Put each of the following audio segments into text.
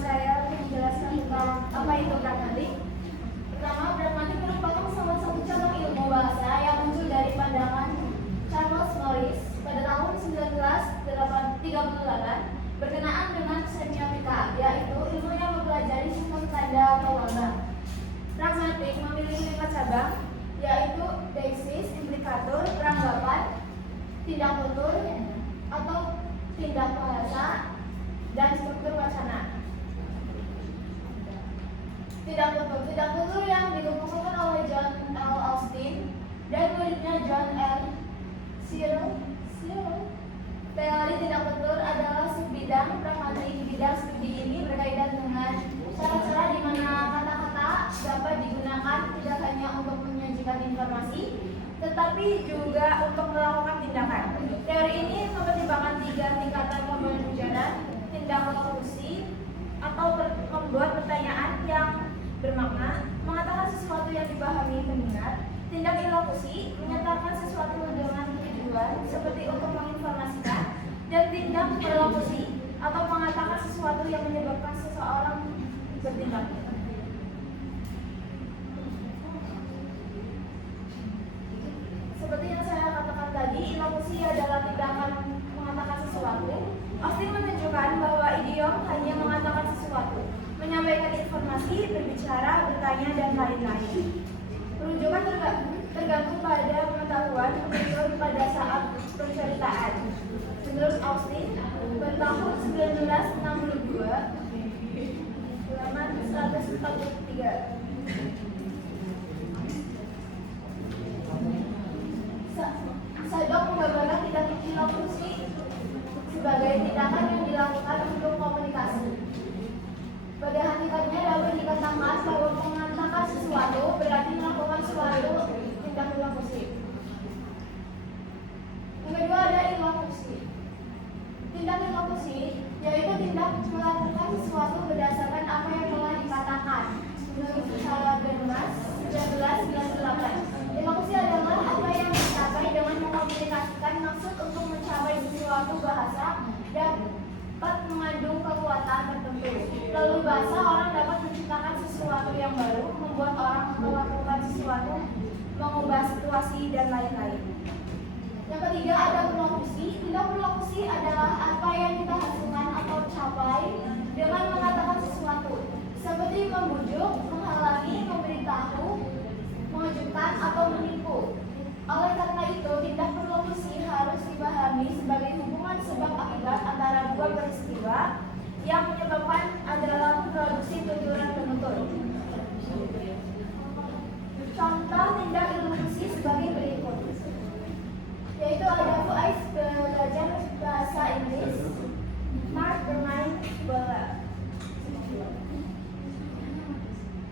saya menjelaskan tentang apa itu pragmatik. Pertama, pragmatik merupakan salah satu cabang ilmu bahasa yang muncul dari pandangan Charles Morris pada tahun 1938 berkenaan dengan semiotika, yaitu ilmu yang mempelajari sistem tanda atau lambang. Pragmatik memiliki 5 cabang, yaitu deiksis, implikatur, peranggapan, tindak tutur atau tindak bahasa, dan struktur wacana. Tidak tutur yang dikemukakan oleh John L. Austin dan muridnya John L. Searle. Teori tidak tutur adalah subbidang pragmatik. Di bidang studi ini berkaitan dengan cara-cara di mana kata-kata dapat digunakan tidak hanya untuk menyajikan informasi, tetapi juga untuk melakukan tindakan. Teori ini mempertimbangkan 3 tingkatan pembelajaran: tindak konklusi atau membuat pertanyaan yang bermakna, mengatakan sesuatu yang dipahami pendengar; tindak ilokusi, menyatakan sesuatu dengan tujuan seperti untuk menginformasikan; dan tindak perlokusi atau mengatakan sesuatu yang menyebabkan seseorang bertindak. Seperti yang saya katakan tadi, ilokusi adalah tindakan mengatakan sesuatu. Austin menunjukkan bahwa idiom hanya mengatakan sesuatu, menyampaikan informasi, berbicara, bertanya, dan lain-lain. Penunjukan tergantung pada pengetahuan menurut pada saat penceritaan. Menurut Austin, pada tahun 1962, halaman 143. Sadok menggambarkan tindak ilokusi sebagai tindakan yang dilakukan untuk komunikasi. Pada hakikatnya dapat dikatakan bahwa mengatakan sesuatu berarti melakukan suatu tindak ilokusi. Yang kedua ada ilokusi. Tindak ilokusi yaitu tindak melakukan sesuatu berdasarkan apa yang telah dikatakan. Menurut Habermas 1998, ilokusi adalah apa yang dicapai dengan mengkomunikasikan maksud untuk mencapai sesuatu bahasa dan dapat mengandung kekuatan tertentu. Lalu bahasa orang dapat menciptakan sesuatu yang baru, membuat orang melakukan sesuatu, mengubah situasi, dan lain-lain. Yang ketiga ada perlokusi. Tindak perlokusi adalah apa yang kita hasilkan atau capai dengan mengatakan sesuatu, seperti membujuk, menghalangi, memberitahu, mengejutkan, atau menipu. Oleh karena itu, tindak perlokusi harus dipahami sebagai hubungan sebab akibat antara dua peristiwa yang menyebabkan adalah produksi tujuan penutur. Contoh tindak ilokusi sebagai berikut, yaitu ada Faiz belajar bahasa Inggris, Mark bermain bola.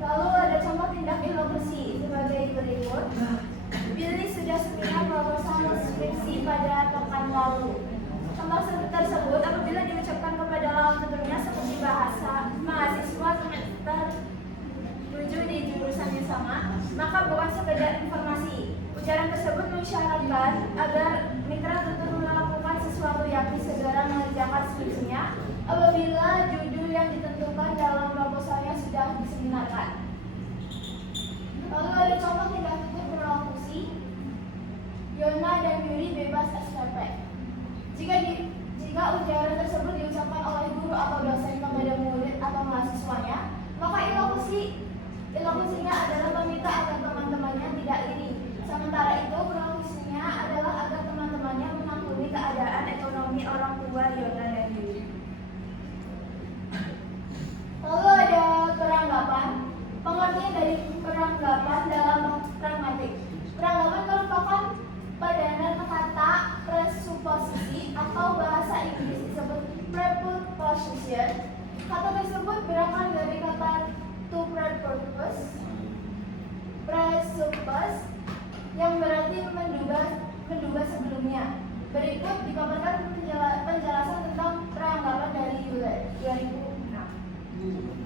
Lalu ada contoh tindak ilokusi sebagai berikut. Billy sudah seminar proposal skripsi pada pekan lalu. Contoh tersebut apabila diucapkan kepada lawan tentunya seperti bahasa mahasiswa semester 7 di jurusan yang sama, maka bukan sekedar informasi. Ucapan tersebut mensyaratkan agar mitra tutur melakukan sesuatu yakni segera mengerjakan skripsinya apabila judul yang ditentukan dalam proposalnya sudah diseminarkan. Lalu ada contoh tindak tutur berlokusi. Yona dan Yuri bebas SPP. Jika ujaran tersebut diucapkan oleh guru atau dosen kepada murid atau mahasiswanya, maka ilokusinya adalah meminta agar teman-temannya tidak iri. Sementara itu, berlokusinya adalah agar teman-temannya mengampuni keadaan ekonomi orang tua Yona dan Yuri. Lalu ada peranggapan. Pengertian dari peranggapan dalam pragmatik. Peranggapan merupakan padanan kata presupposisi atau bahasa Inggris disebut preposition. Kata tersebut berasal dari kata to prepurpose, presuppose, yang berarti menduga sebelumnya. Berikut dipaparkan penjelasan tentang peranggapan dari Euler 2006.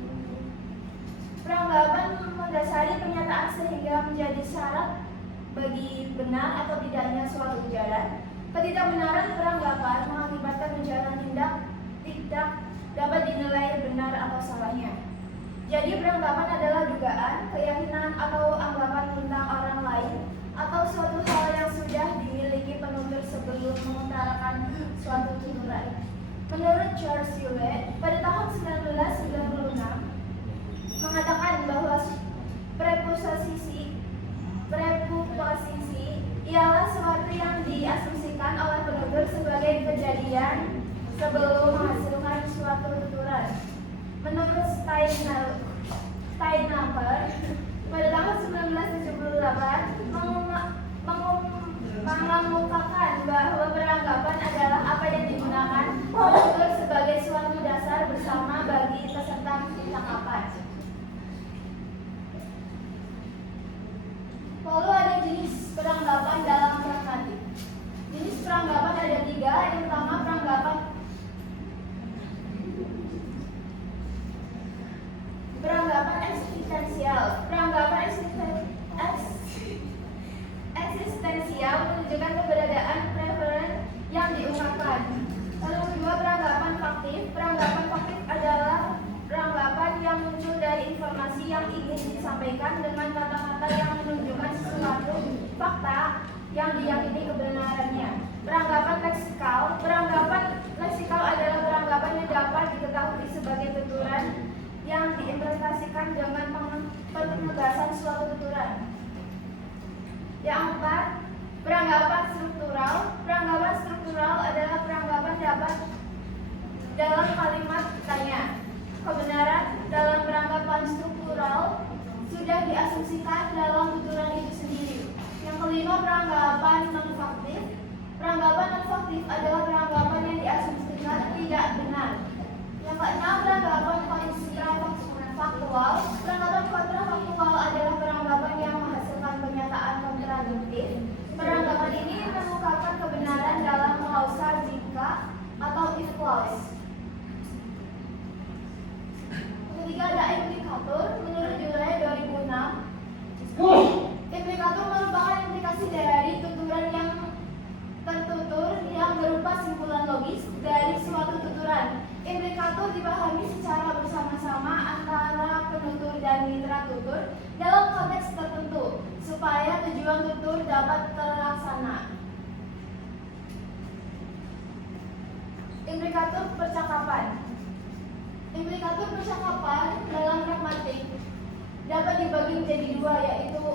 Peranggapan mendasari pernyataan sehingga menjadi syarat bagi benar atau tidaknya suatu ujaran. Ketidakbenaran peranggapan mengakibatkan ujaran tidak dapat dinilai benar benar atau salahnya. Jadi peranggapan adalah dugaan, keyakinan atau anggapan tentang orang lain atau suatu hal yang sudah dimiliki penutur sebelum mengutarakan suatu tuturan. Menurut Charles Hewlett, pada tahun 1996 mengatakan bahwa preposisi ialah sesuatu yang diasumsikan oleh penutur sebagai kejadian sebelum menghasilkan suatu tuturan. Menurut Steinaker, pada tahun 1978 mengemukakan bahwa peranggapan adalah apa yang digunakan penutur sebagai suatu dasar bersama bagi peserta percakapan. Lalu ada jenis peranggapan dalam pragmatik. Jenis peranggapan ada 3. Yang pertama peranggapan eksistensial. Peranggapan eksistensial menunjukkan keberadaan preferen yang diungkapkan. Lalu kedua peranggapan faktif. Peranggapan faktif adalah peranggapan yang muncul dari informasi yang ingin disampaikan dengan kata-kata yang menunjukkan sesuatu fakta yang diyakini kebenarannya. Peranggapan leksikal. Peranggapan leksikal adalah peranggapan yang dapat diketahui sebagai tuturan yang diimplementasikan dengan penegasan suatu tuturan. Yang keempat, peranggapan struktural. Peranggapan struktural adalah peranggapan dapat dalam kalimat tanya. Kebenaran dalam peranggapan struktural sudah diasumsikan dalam tuturan itu sendiri. Yang kelima, peranggapan non-faktif. Peranggapan non-faktif adalah peranggapan yang diasumsikan tidak benar. Yang keenam, peranggapan kontrafaktual. Peranggapan kontrafaktual adalah peranggapan yang menghasilkan pernyataan kontradiktif. Peranggapan ini mengungkapkan kebenaran dalam klausa jika atau if clause. Ketiga, ada implikatur. Menurut Juli 2006, implikatur merupakan implikasi dari tuturan yang tertutur yang berupa simpulan logis dari suatu tuturan. Implikatur dipahami secara bersama-sama antara penutur dan mitra tutur dalam konteks tertentu supaya tujuan tutur dapat terlaksana. Implikatur percakapan. Implikatur percakapan dalam pragmatik dapat dibagi menjadi 2, yaitu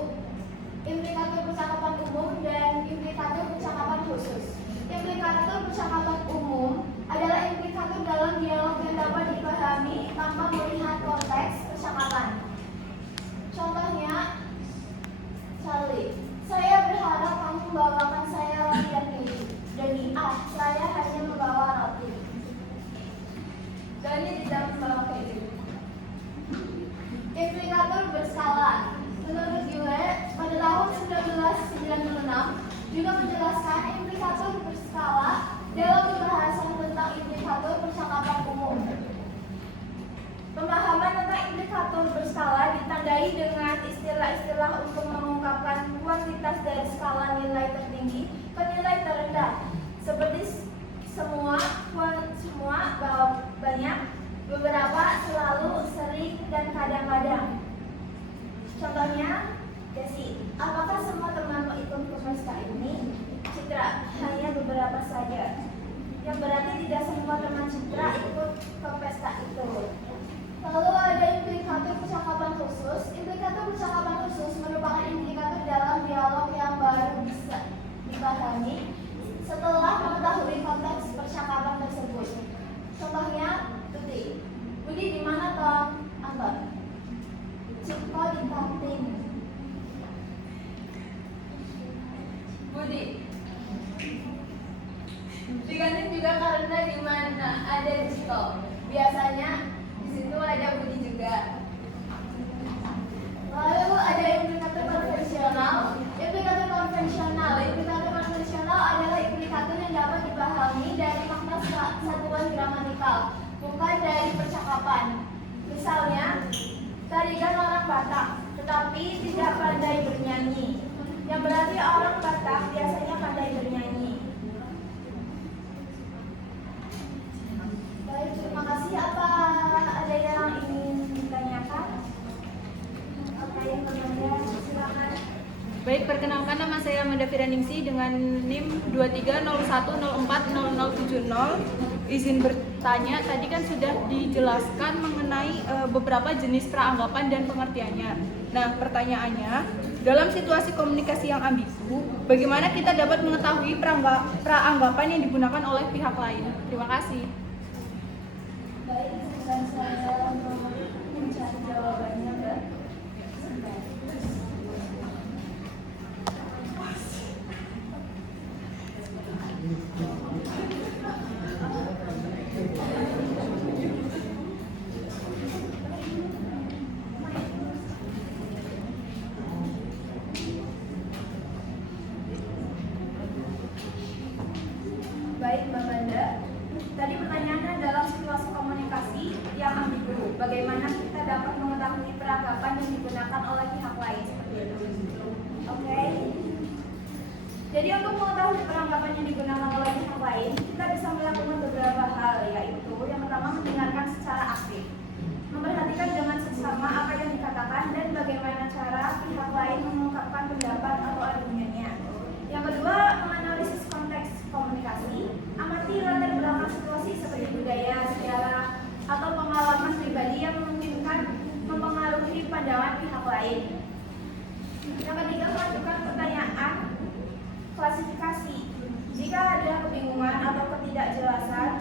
implikatur percakapan umum dan implikatur percakapan khusus. Implikatur percakapan umum adalah implikatur dalam dialog yang dapat dipahami tanpa melihat konteks percakapan. Contohnya, Charlie, saya berharap kamu membawakan saya roti dan keju. Doni, saya hanya membawa roti. Doni tidak membawa keju. Implikatur berskala. Menurut Hewlett, pada tahun 1996 juga menjelaskan implikatur berskala dalam pembahasan tentang implikatur percakapan umum. Pemahaman tentang implikatur berskala ditandai dengan istilah-istilah untuk mengungkapkan kuantitas dari skala nilai tertinggi ke nilai terendah, seperti semua, banyak, beberapa, selalu, sering, dan kadang-kadang. Contohnya, Desi, apakah semua temanmu ikut ke pesta ini? Citra, hanya beberapa saja. Yang berarti tidak semua teman Citra ikut ke pesta itu. Lalu ada implikatur percakapan khusus. Implikatur percakapan khusus merupakan implikatur dalam dialog yang baru bisa dipahami setelah mengetahui konteks percakapan tersebut. Contohnya, Tuti, Budi di mana Tom? Anton. Ciko di kantin. Budi di kantin juga karena di mana ada Ciko. Biasanya di situ ada Budi juga. Lalu ada implikatur konvensional. Implikatur konvensional adalah implikatur yang dapat dipahami dari makna satuan gramatikal, bukan dari percakapan. Misalnya, Tarigan orang Batak, tetapi tidak pandai bernyanyi. Yang berarti orang Batak biasanya pandai bernyanyi. Baik, terima kasih. Apa Baik, perkenalkan nama saya Amanda Firaningsi dengan NIM 2301040070. Izin bertanya, tadi kan sudah dijelaskan mengenai beberapa jenis peranggapan dan pengertiannya. Nah, pertanyaannya, dalam situasi komunikasi yang ambigu, bagaimana kita dapat mengetahui peranggapan yang digunakan oleh pihak lain? Terima kasih. Baik, dan saya mencari jawabannya, Mbak. Baik, Mbak Banda. Tadi pertanyaannya dalam situasi komunikasi yang ambigu, bagaimana kita dapat mengetahui peranggapan yang digunakan oleh pihak lain seperti itu. Oke. Jadi untuk mengetahui peranggapan yang digunakan oleh pihak lain, kita bisa melakukan beberapa hal, yaitu yang pertama mendengarkan secara aktif, memperhatikan dengan seksama apa yang dikatakan dan bagaimana cara pihak lain mengungkapkan pendapat atau argumennya. Yang kedua, menganalisis konteks komunikasi, amati latar belakang situasi seperti budaya, sejarah, atau pengalaman pribadi yang memungkinkan mempengaruhi pandangan pihak lain. Yang ketiga, melakukan pertanyaan klasifikasi. Jika ada kebingungan atau ketidakjelasan,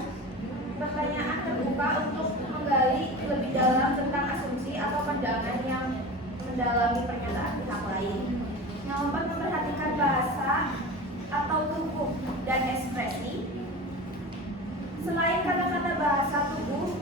pertanyaan terbuka untuk menggali lebih dalam tentang asumsi atau pandangan yang mendalami pernyataan pihak lain. Yang keempat, memperhatikan bahasa atau tubuh dan ekspresi. Selain kata-kata bahasa tubuh,